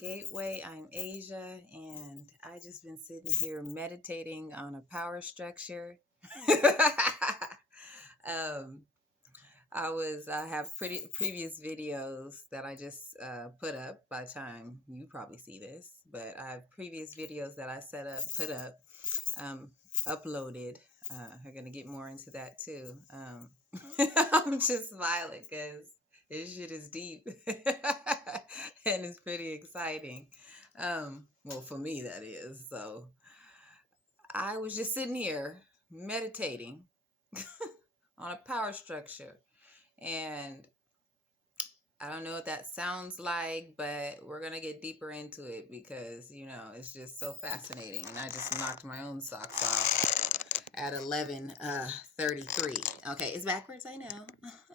Gateway. I'm Asia, and I just been sitting here meditating on a power structure. um, I have pretty previous videos that I just put up. By the time you probably see this, but I have previous videos that I put up, um, uploaded. I'm gonna get more into that too. I'm just smiling because this shit is deep and it's pretty exciting. Well, for me, that is. So I was just sitting here meditating on a power structure. And I don't know what that sounds like, but we're going to get deeper into it because, it's just so fascinating. And I just knocked my own socks off at 11:33. Okay, it's backwards, I know.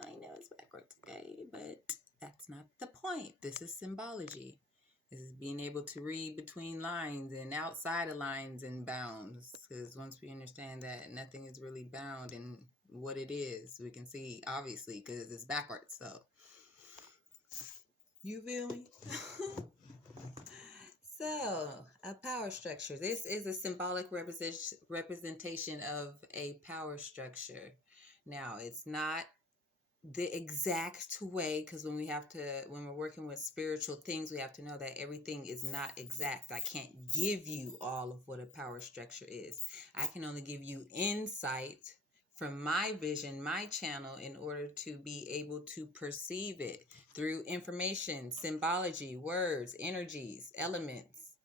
I know it's backwards, okay, but that's not the point. This is symbology. This is being able to read between lines and outside of lines and bounds. Because once we understand that nothing is really bound in what it is, we can see, obviously, because it's backwards. So, you feel me? So, a power structure. This is a symbolic representation of a power structure. Now, it's not the exact way, because when we're working with spiritual things, we have to know that everything is not exact. I can't give you all of what a power structure is. I can only give you insight from my vision, my channel, in order to be able to perceive it through information, symbology, words, energies, elements.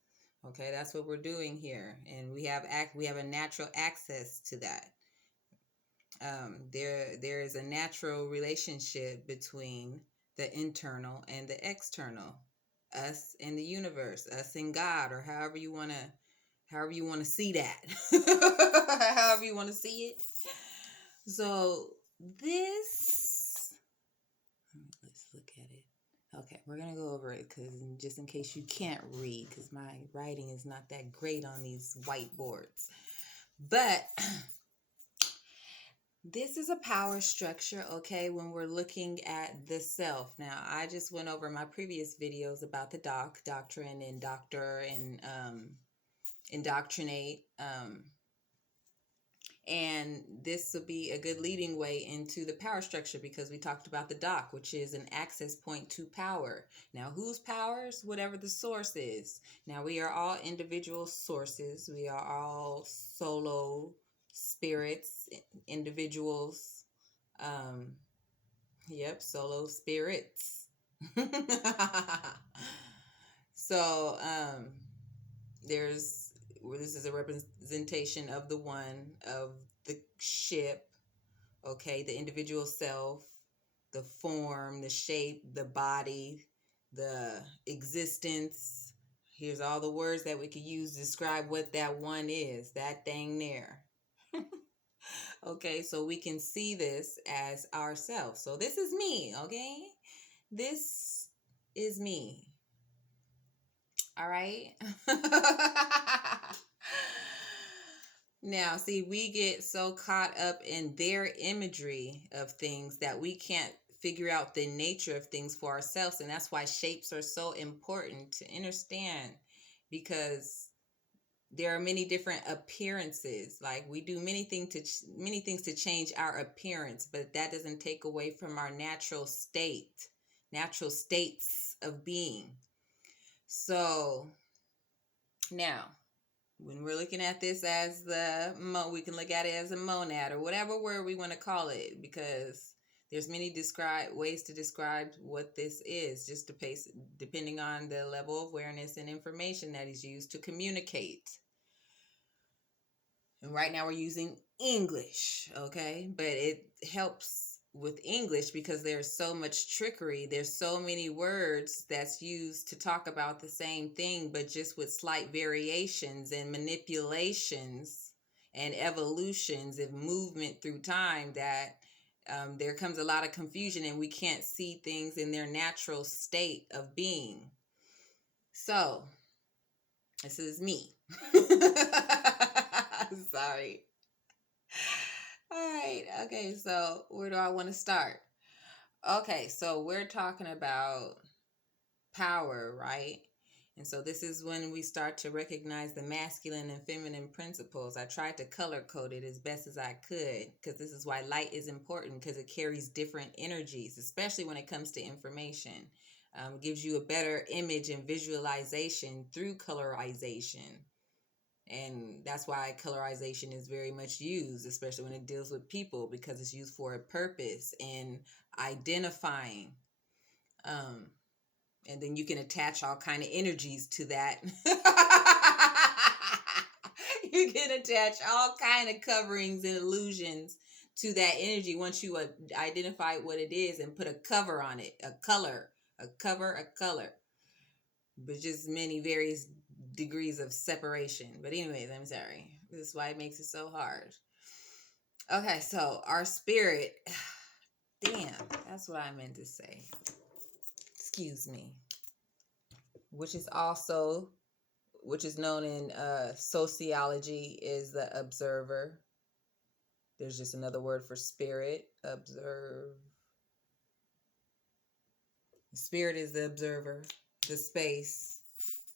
Okay, that's what we're doing here, and we have a natural access to that. There is a natural relationship between the internal and the external, us and the universe, us and God, or however you want to see that, however you want to see it. So this, let's look at it. Okay, we're gonna go over it because just in case you can't read, because my writing is not that great on these whiteboards, but. This is a power structure, okay, when we're looking at the self. Now, I just went over my previous videos about the doctrine, and doctor, and indoctrinate. And this will be a good leading way into the power structure because we talked about the doc, which is an access point to power. Now, whose powers? Whatever the source is. Now, we are all individual sources. We are all solo spirits, individuals. Solo spirits. So, this is a representation of the one, of the ship, okay, the individual self, the form, the shape, the body, the existence. Here's all the words that we could use to describe what that one is, that thing there. Okay, so we can see this as ourselves. So this is me, okay? This is me. All right? Now, see, we get so caught up in their imagery of things that we can't figure out the nature of things for ourselves. And that's why shapes are so important to understand, because there are many different appearances. Like, we do many things to change our appearance, but that doesn't take away from our natural states of being. So now, when we're looking at this as we can look at it as a monad, or whatever word we want to call it, because there's many ways to describe what this is, just depending on the level of awareness and information that is used to communicate. And right now we're using English, okay? But it helps with English because there's so much trickery. There's so many words that's used to talk about the same thing, but just with slight variations and manipulations and evolutions of movement through time, that there comes a lot of confusion and we can't see things in their natural state of being. So, this is me. Sorry. All right. Okay. So, where do I want to start? Okay. So, we're talking about power, right? And so this is when we start to recognize the masculine and feminine principles. I tried to color code it as best as I could, because this is why light is important, because it carries different energies, especially when it comes to information. It gives you a better image and visualization through colorization. And that's why colorization is very much used, especially when it deals with people, because it's used for a purpose in identifying. And then you can attach all kind of energies to that. You can attach all kind of coverings and illusions to that energy once you identify what it is and put a cover on it, a color, a cover, a color, but just many various degrees of separation. But anyways, I'm sorry. This is why it makes it so hard. Okay, so our spirit, damn, that's what I meant to say. Excuse me. Which is known in sociology is the observer. There's just another word for spirit. Observe. Spirit is the observer. The space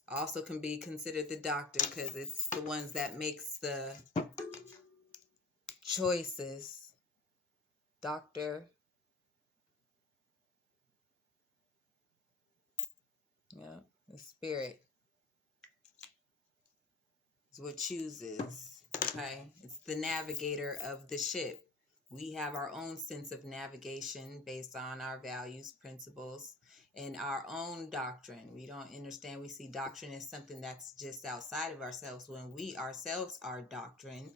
also can be considered the doctor, because it's the ones that makes the choices. Doctor. Yeah, the spirit is what chooses. Okay, it's the navigator of the ship. We have our own sense of navigation based on our values, principles, and our own doctrine. We don't understand, we see doctrine as something that's just outside of ourselves, when we ourselves are doctrine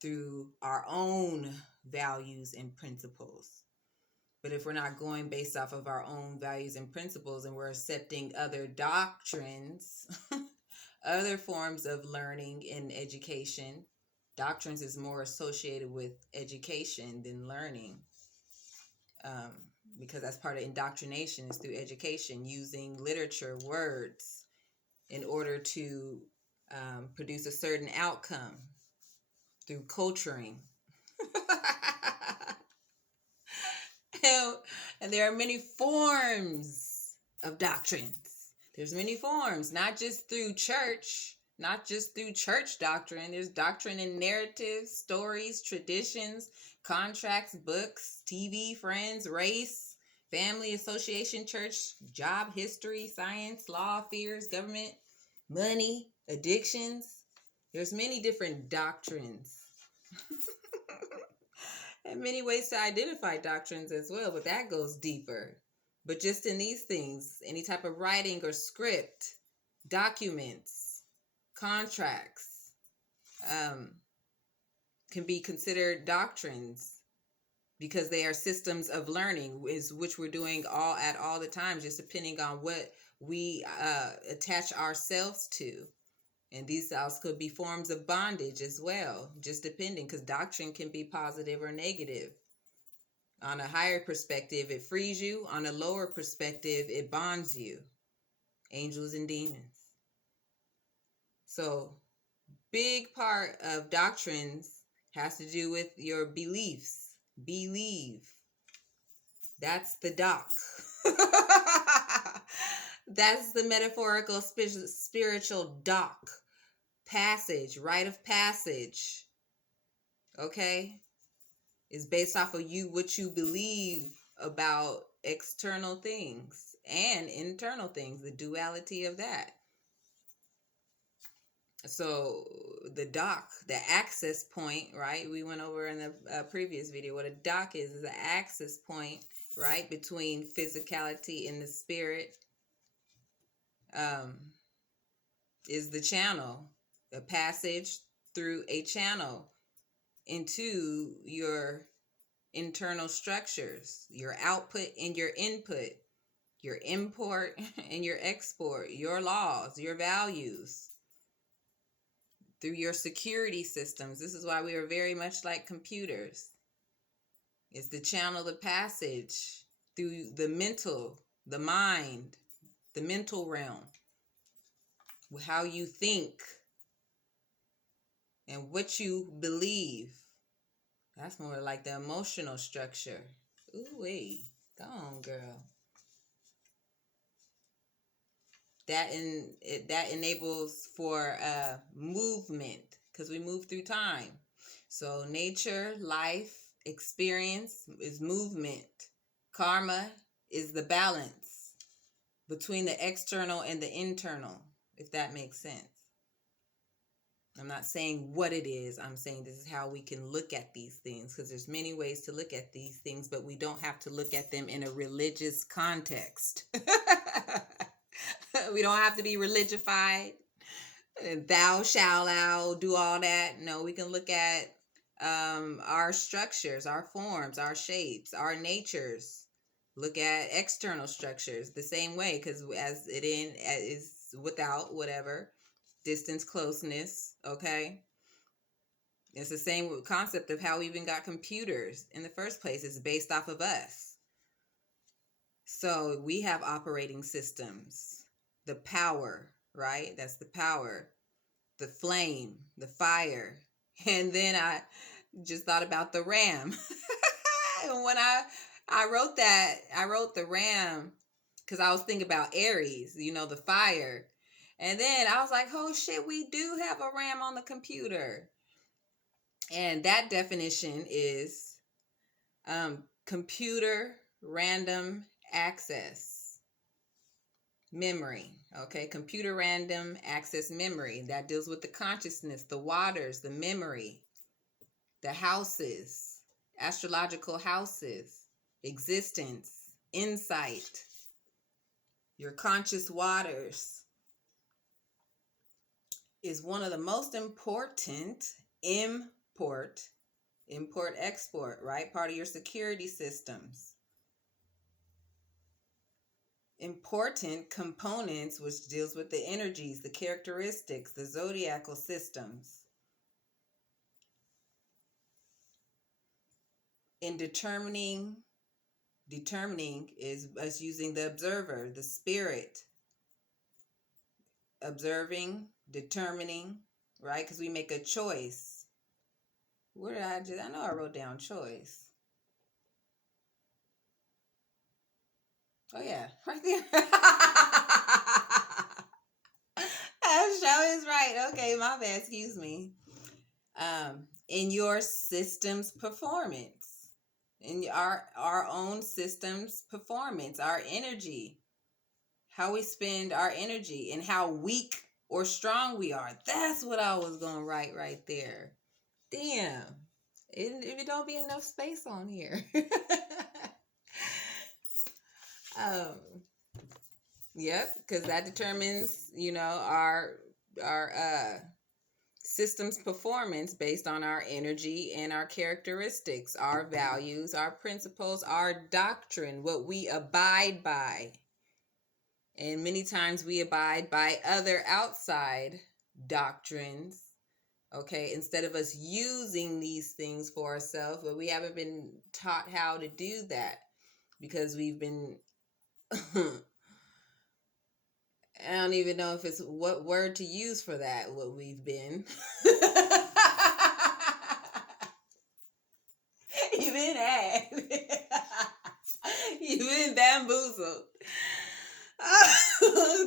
through our own values and principles. But if we're not going based off of our own values and principles, and we're accepting other doctrines, other forms of learning and education, doctrines is more associated with education than learning, because that's part of indoctrination, is through education, using literature, words, in order to produce a certain outcome through culturing. And there are many forms of doctrines. There's many forms, not just through church, not just through church doctrine. There's doctrine in narratives, stories, traditions, contracts, books, TV, friends, race, family, association, church, job, history, science, law, fears, government, money, addictions. There's many different doctrines. And many ways to identify doctrines as well, but that goes deeper. But just in these things, any type of writing or script, documents, contracts, can be considered doctrines, because they are systems of learning, which we're doing at all the time, just depending on what we attach ourselves to. And these also could be forms of bondage as well, just depending, because doctrine can be positive or negative. On a higher perspective, it frees you. On a lower perspective, it bonds you. Angels and demons. So, big part of doctrines has to do with your beliefs. Believe. That's the doc. That's the metaphorical spiritual doc. Passage, rite of passage. Okay? Is based off of what you believe about external things and internal things, the duality of that. So the doc, the access point, right? We went over in the previous video what a doc is the access point, right, between physicality and the spirit. Is the channel, the passage through a channel into your internal structures, your output and your input, your import and your export, your laws, your values, through your security systems. This is why we are very much like computers. It's the channel, the passage through the mental, the mind, the mental realm, how you think and what you believe. That's more like the emotional structure. Ooh-wee. Go on, girl. that enables for movement, because we move through time. So nature, life, experience is movement. Karma is the balance between the external and the internal, if that makes sense. I'm not saying what it is. I'm saying this is how we can look at these things, because there's many ways to look at these things, but we don't have to look at them in a religious context. We don't have to be religified. Thou shalt thou do all that. No, we can look at our structures, our forms, our shapes, our natures. Look at external structures the same way, because as it is without whatever distance, closeness. Okay, it's the same concept of how we even got computers in the first place. It's based off of us. So we have operating systems, the power, right? That's the power, the flame, the fire. And then I just thought about the RAM. And when I wrote that, I wrote the RAM because I was thinking about Aries, the fire. And then I was like, oh shit, we do have a RAM on the computer. And that definition is computer random access memory. Okay, computer random access memory. That deals with the consciousness, the waters, the memory, the houses, astrological houses, existence, insight, your conscious waters is one of the most important import export, right? Part of your security systems. Important components, which deals with the energies, the characteristics, the zodiacal systems. In determining is us using the observer, the spirit. Observing, determining, right? Because we make a choice. Where did I know I wrote down choice. Oh yeah, right there. That show is right. Okay, my bad. Excuse me. In your system's performance, in our own system's performance, our energy, how we spend our energy, and how weak or strong we are. That's what I was gonna write right there. Damn, it don't be enough space on here. Yep, because that determines, our system's performance based on our energy and our characteristics, our values, our principles, our doctrine, what we abide by. And many times we abide by other outside doctrines, okay, instead of us using these things for ourselves. But we haven't been taught how to do that because we've been I don't even know if it's what word to use for that, what we've been. You've been had. You've been bamboozled.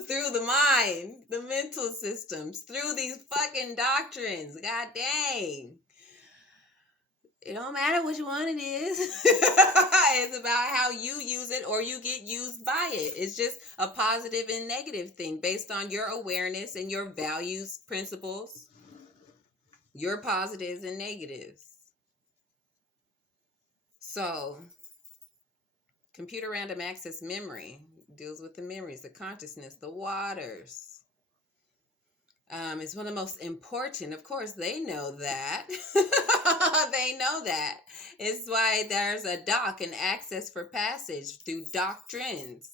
Through the mind, the mental systems, through these fucking doctrines. God dang. It don't matter which one it is. It's about how you use it or you get used by it. It's just a positive and negative thing based on your awareness and your values, principles, your positives and negatives. So, computer random access memory deals with the memories, the consciousness, the waters. It's one of the most important. Of course, they know that. They know that. It's why there's a doc, an access for passage through doctrines.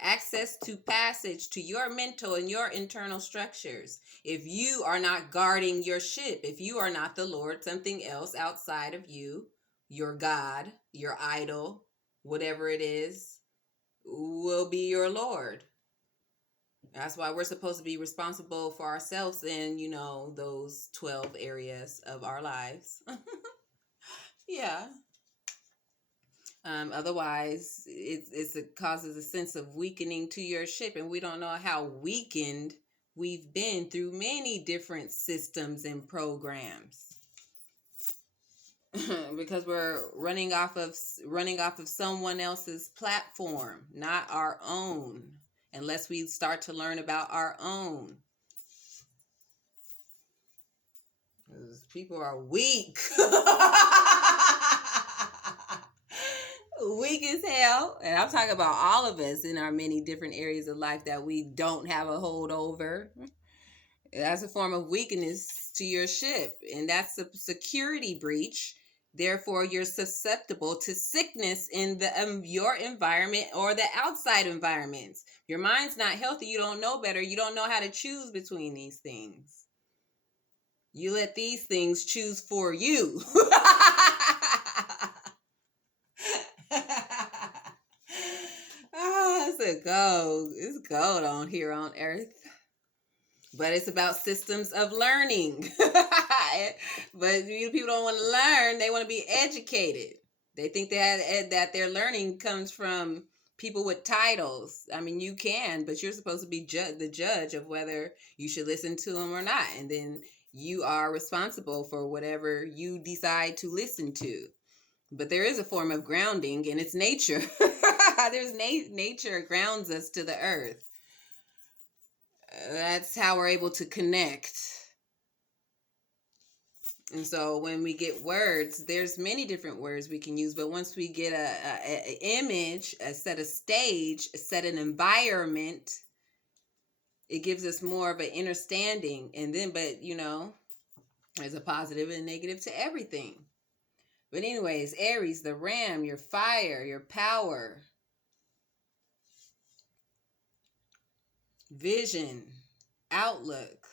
Access to passage to your mental and your internal structures. If you are not guarding your ship, if you are not the Lord, something else outside of you, your God, your idol, whatever it is, will be your Lord. That's why we're supposed to be responsible for ourselves in, those 12 areas of our lives. Yeah. Otherwise, it causes a sense of weakening to your ship, and we don't know how weakened we've been through many different systems and programs. Because we're running off of someone else's platform, not our own, unless we start to learn about our own. People are weak. Weak as hell. And I'm talking about all of us in our many different areas of life that we don't have a hold over. That's a form of weakness to your ship, and that's a security breach. Therefore, you're susceptible to sickness in your environment or the outside environments. Your mind's not healthy. You don't know better. You don't know how to choose between these things. You let these things choose for you. It's gold on here on earth. But it's about systems of learning. But people don't want to learn. They want to be educated. They think that their learning comes from people with titles. I mean, you can, but you're supposed to be the judge of whether you should listen to them or not. And then you are responsible for whatever you decide to listen to. But there is a form of grounding, and it's nature. Nature grounds us to the earth. That's how we're able to connect. And so when we get words, there's many different words we can use, but once we get a image, set a stage, set an environment, it gives us more of an understanding. And then, but there's a positive and negative to everything. But anyways, Aries, the ram, your fire, your power, vision, outlook.